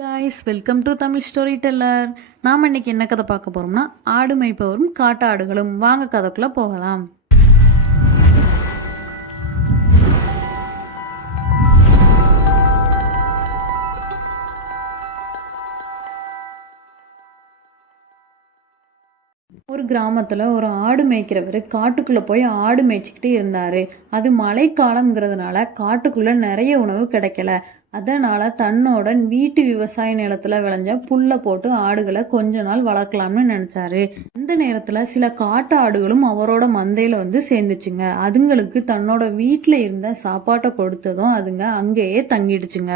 guys, welcome to Tamil story teller. நாம் இன்னைக்கு என்ன கதை பார்க்க போறோம்னா ஆடு மேய்ப்பவரும் காட்டு ஆடுகளும். வாங்க கதைக்குள்ள போகலாம். ஒரு கிராமத்தில் ஒரு ஆடு மேய்க்கிறவர் காட்டுக்குள்ளே போய் ஆடு மேய்ச்சிக்கிட்டே இருந்தார். அது மழைக்காலம்ங்கிறதுனால காட்டுக்குள்ளே நிறைய உணவு கிடைக்கல. அதனால் தன்னோட வீட்டு விவசாய நிலத்தில் விளைஞ்ச புல்லை போட்டு ஆடுகளை கொஞ்ச நாள் வளர்க்கலாம்னு நினச்சாரு. அந்த நேரத்தில் சில காட்டு ஆடுகளும் அவரோட மந்தையில் வந்து சேர்ந்துச்சுங்க. அதுங்களுக்கு தன்னோட வீட்டில் இருந்த சாப்பாட்டை கொடுத்ததும் அதுங்க அங்கேயே தங்கிடுச்சுங்க.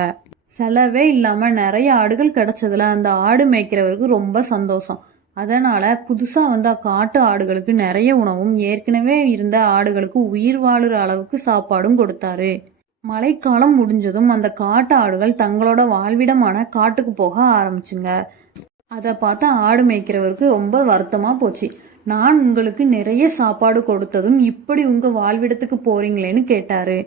செலவே இல்லாமல் நிறைய ஆடுகள் கிடைச்சதுல அந்த ஆடு மேய்க்கிறவருக்கு ரொம்ப சந்தோஷம். அதனால் புதுசாக வந்த காட்டு ஆடுகளுக்கு நிறைய உணவும் ஏற்கனவே இருந்த ஆடுகளுக்கு உயிர் வாழுற அளவுக்கு சாப்பாடும் கொடுத்தாரு. மழைக்காலம் முடிஞ்சதும் அந்த காட்டு ஆடுகள் தங்களோட வாழ்விடமான காட்டுக்கு போக ஆரம்பிச்சுங்க. அதை பார்த்து ஆடு மேய்க்கிறவருக்கு ரொம்ப வருத்தமாக போச்சு. நான் உங்களுக்கு நிறைய சாப்பாடு கொடுத்ததும் இப்படி உங்கள் வாழ்விடத்துக்கு போறீங்களேன்னு கேட்டாரு.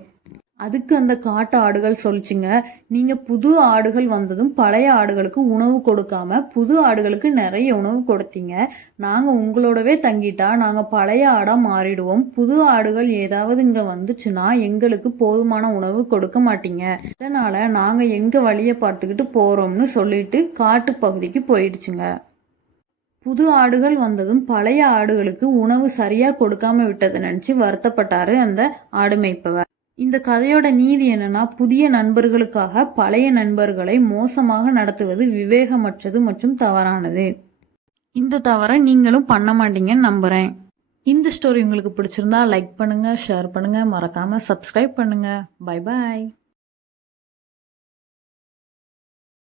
அதுக்கு அந்த காட்டு ஆடுகள் சொல்லிச்சுங்க, நீங்க புது ஆடுகள் வந்ததும் பழைய ஆடுகளுக்கு உணவு கொடுக்காம புது ஆடுகளுக்கு நிறைய உணவு கொடுத்தீங்க. நாங்க உங்களோடவே தங்கிட்டா நாங்க பழைய ஆடா மாறிடுவோம். புது ஆடுகள் ஏதாவது இங்க வந்துச்சுன்னா எங்களுக்கு போதுமான உணவு கொடுக்க மாட்டீங்க. அதனால நாங்க எங்க வழியை பார்த்துக்கிட்டு போறோம்னு சொல்லிட்டு காட்டு பகுதிக்கு போயிடுச்சுங்க. புது ஆடுகள் வந்ததும் பழைய ஆடுகளுக்கு உணவு சரியா கொடுக்காம விட்டதை நினைச்சு வருத்தப்பட்டாரு அந்த ஆடு மேய்ப்பவர். இந்த கதையோட நீதி என்னன்னா, புதிய நண்பர்களுக்காக பழைய நண்பர்களை மோசமாக நடத்துவது விவேகமற்றது மற்றும் தவறானது. இந்த தவறை நீங்களும் பண்ண மாட்டீங்கன்னு நம்புறேன். இந்த ஸ்டோரி உங்களுக்கு பிடிச்சிருந்தா லைக் பண்ணுங்க, ஷேர் பண்ணுங்க, மறக்காம சப்ஸ்கிரைப் பண்ணுங்க. Bye bye.